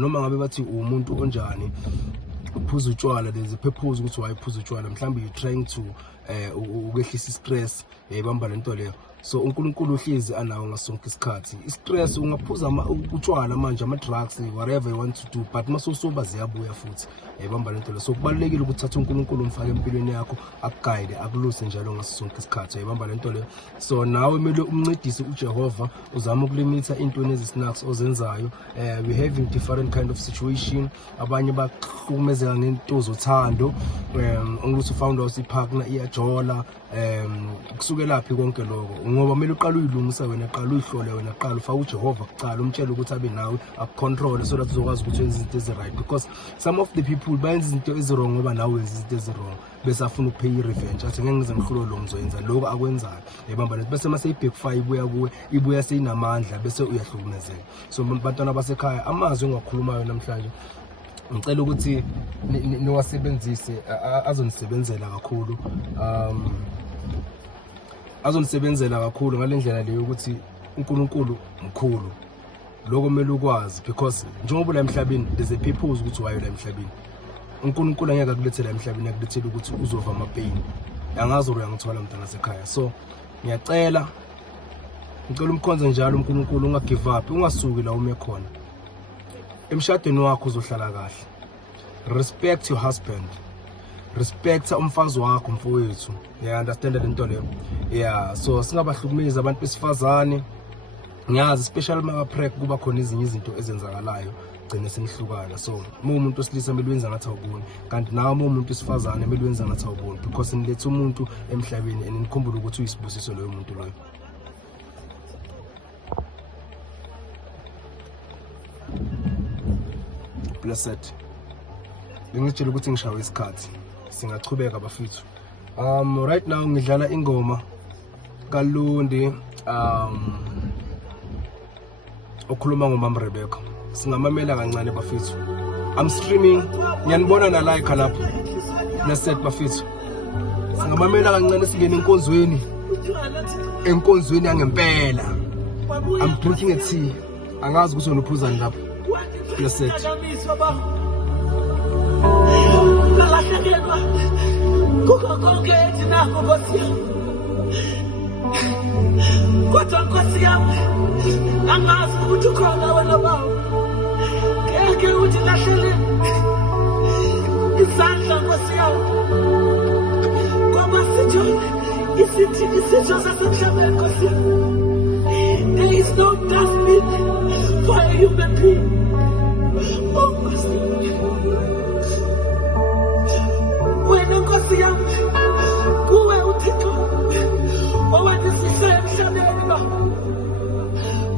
noma ngabe bathi umuntu onjani uphuza utshwala, there's a purpose ukuthi why uphuza utshwala. Mhlawumbe you trying to ukwehlisa stress yayibamba lento leyo. So uNkulunkulu uhlezi anawo ngasonke isikhathi. Stress ungaphuza utshwala manje ama-drugs whatever you want to do, but masosoba ziyabuya futhi yayibamba lento leyo. So kubalulekile ukuthi uthathe uNkulunkulu umfake empilweni yakho, akuguide, akuluse njalo ngasonke isikhathi yayibamba lento leyo. So nawe kumele umncedise uJehova, uzama ukulimitha intweni ezisinaks ozenzayo. We having different kind of situation. Abanye bahlukumezeka ngento zothando, ukuthi ufound out ipartner iyajola, kusukela laphi konke lokho. Ngoba kumele uqale uyilungisa wena, qala uyihlole wena, qala ufake uJehova kuqala, umtshela ukuthi abe nawe akucontrol so that uzokwazi ukuthi wenze izinto ezi-right, because some of the people bayenza izinto ezi-wrong ngoba nawe wenza izinto ezi-wrong bese afuna ukupay i-revenge, athi ngeke ngize ngihlolo lo ngizoyenza lokho akwenzayo yayibamba lento. Bese mase i-backfire ibuya kuwe, ibuya seyinamandla bese uyahlukumezeka. So bantwana basekhaya, amazwi engiwakhulumayo namhlanje ngicela ukuthi niwasebenzise, azonisebenzela kakhulu, azonisebenzela kakhulu ngalendlela leyo ukuthi uNkulunkulu mkhulu. Lokho kumele ukwazi, because njengoba la emhlabeni there's a purpose ukuthi wayo la emhlabeni. uNkulunkulu angeke akulethele la emhlabeni akulethele ukuthi uzova ama-pain. Angazi uyangithola mntana sekhaya. So ngiyacela umkhonze njalo uNkulunkulu, ungagive up, ungasuki la ume khona. Emshadweni wakho uzohlala kahle. Respect your husband. Respect umfazi wakho mfowethu. Yeah, understand lento leyo. Yeah, so singabahlukumezi abantu besifazane. Ngiyazi especially ma-prep kuba khona ezinye izinto ezenzakalayo gcine senihlukana. So umuntu osilisa kumele wenza ngathi awuboni, kanti nawe umuntu wesifazane kumele wenza ngathi awuboni, because nilethe umuntu emhlabeni and nikhumbule ukuthi uyisibusiso loyo muntu loyo. Blessed. Ngitshela ukuthi ngishawe isikhathi. Singachubeka bafethu. Right now ngidlala ingoma kaLundi okhuluma ngomama Rebecca. Singamamela kancane bafethu. I'm streaming, ngiyanibona na like lapho. Blessed bafethu. Singamamela kancane singene enkonzweni yangempela. I'm drinking a tea. Angazi ukuthi unophuza lapho. Blessed. Kodwa Nkosi yami angazi ukuthi ukhona wena baba, ngeke uthi lahlele isandla Nkosi yami, ngoba isitho sasemhlabeni Nkosi yami, there is no dustbin for a human being. Oh Nkosi, wena Nkosi yami kuwe uThixo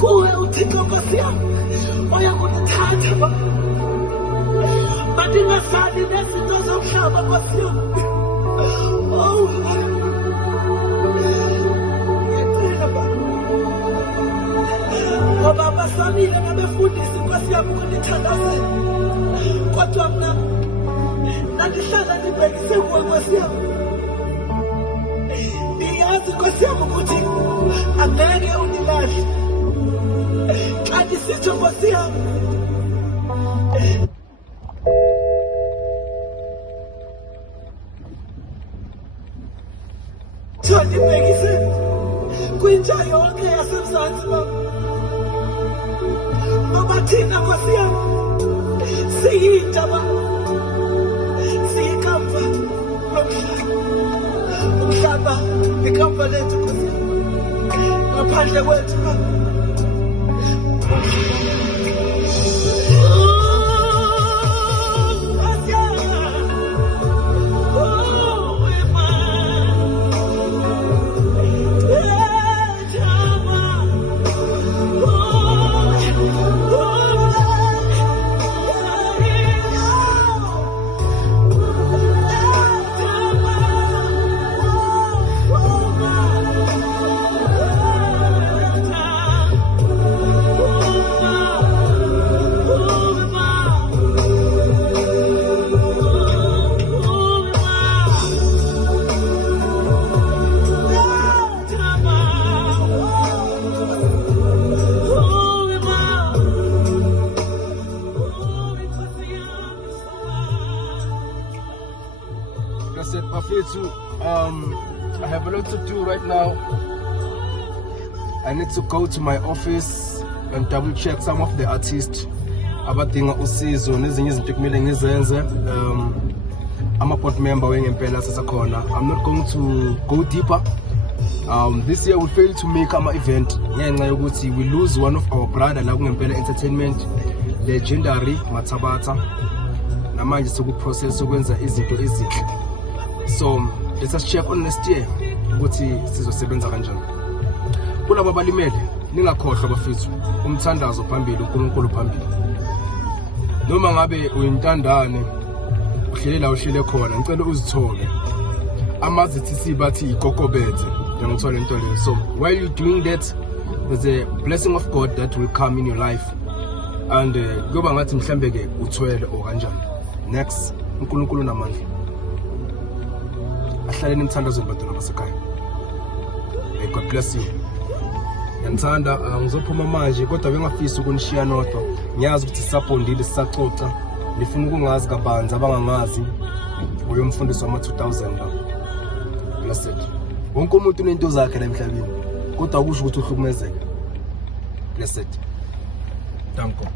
kuwe uThixo Nkosi yami oyakunithatha baba, mandingasali nezinto zomhlaba Nkosi yami. Oh ngiyacela baba, ngoba basamile nabefundisi Nkosi yami ukunithandazela, kodwa mina nandihlala ndibhekise kuwe Nkosi yami. Nkosi yami ukuthi angeke unilahle xa ndisitsho Nkosi yami. Ndibhekise kwintsha yonke yaseMzantsi baba, ngoba thina Nkosi yami siyintsha baba, siyikamva lomhlaba. Umhlaba ikamva lethu Nkosi yami, ngaphandle kwethu baba. Blessed Bafethu, I have a lot to do right now. I need to go to my office and double check some of the artists abadinga usizo nezinye izinto kumele ngizenze. I'm a board member wengempela sasakhona. I'm not going to go deeper. This year we failed to make our event ngenxa yokuthi we lose one of our brother la kungempela entertainment, legendary Mathabatha. Namanje sokuprocess ukwenza izinto ezinhle. So let us check on next year ukuthi sizosebenza kanjani. Kulabo abalimele ningakhohlwa bafethu, umthandazo phambili, uNkulunkulu phambili. Noma ngabe uyintandane uhlele la uhlele khona, ngicela uzithole. Amazithi sibathi igogobethe ngiyangithola into leyo. So while you doing that, there's a blessing of God that will come in your life, and kuyoba ngathi mhlambe ke uthwele o kanjani. Next, uNkulunkulu namandla ahlale nimthandazweni bantwana basekhaya. God bless you. Ngiyandithanda, ngizophuma manje kodwa bengafisi ukunishiya nodwa. Ngiyazi ukuthi sisabondile, sisaxoxa, nifuna ukungazi kabanzi abangangazi uyo mfundisi wama 2000 la. Blessed. Wonke umuntu unento zakhe la emhlabeni kodwa akusho ukuthi uhlukumezeke. Blessed. Thank you.